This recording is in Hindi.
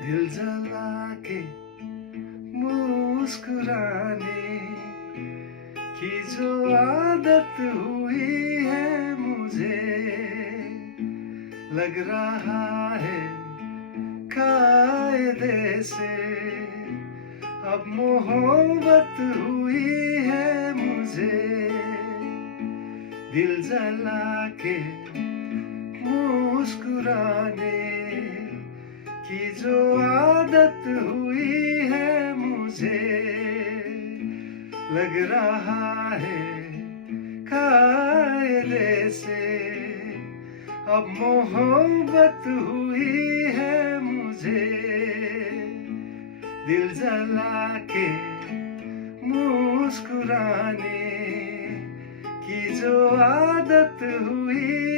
दिल जला के मुस्कुराने की जो आदत हुई है मुझे, लग रहा है कायदे से अब मोहब्बत हुई है मुझे। दिल जला के मुस्कुराने की जो आदत हुई है मुझे, लग रहा है कायदे से अब मोहब्बत हुई है मुझे। दिल जला के मुस्कुराने की जो आदत हुई